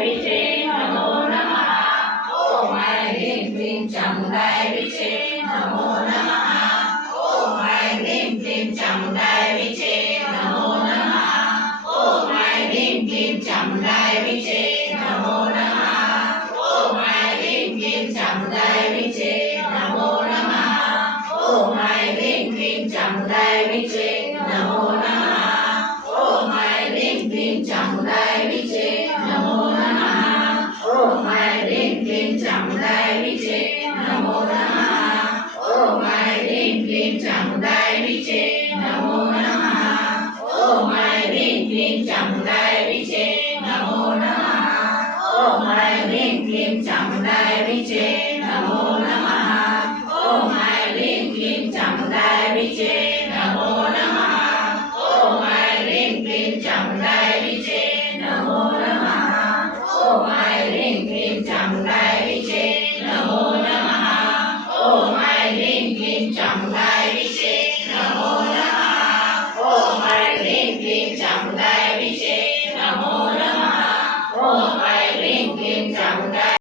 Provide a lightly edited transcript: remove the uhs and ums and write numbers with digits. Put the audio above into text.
વિશે નમો નમઃ ઓમ ઐં હ્રીં ક્લીં ચામુંડાય વિશે નમો નમઃ ઓમ ઐં હ્રીં ક્લીં ચામુંડાય વિશે નમો નમઃ ઓમ ઐં હ્રીં ક્લીં ચામુંડાય વિશે નમો નમઃ ઓમ ઐં હ્રીં ક્લીં ચામુંડાય વિશે નમો નમઃ ઓમ ઐં હ્રીં ક્લીં ચામુંડાય વિશે નમો નમઃ ઓમ ઐં હ્રીં ક્લીં ચામુંડાય વિશે નમો નમઃ ઓમ ઐં હ્રીં ક્લીં ચામુંડાય વિશે નમો નમઃ ઓમ ઐં હ્રીં ક્લીં ચામુંડાય વિશે નમો નમઃ ઓમ ઐં હ્રીં ક્લીં ચામુંડાય વિશે નમો નમઃ ઓમ ઐં હ્રીં ક્લીં ચામુંડાય વિશે નમો નમઃ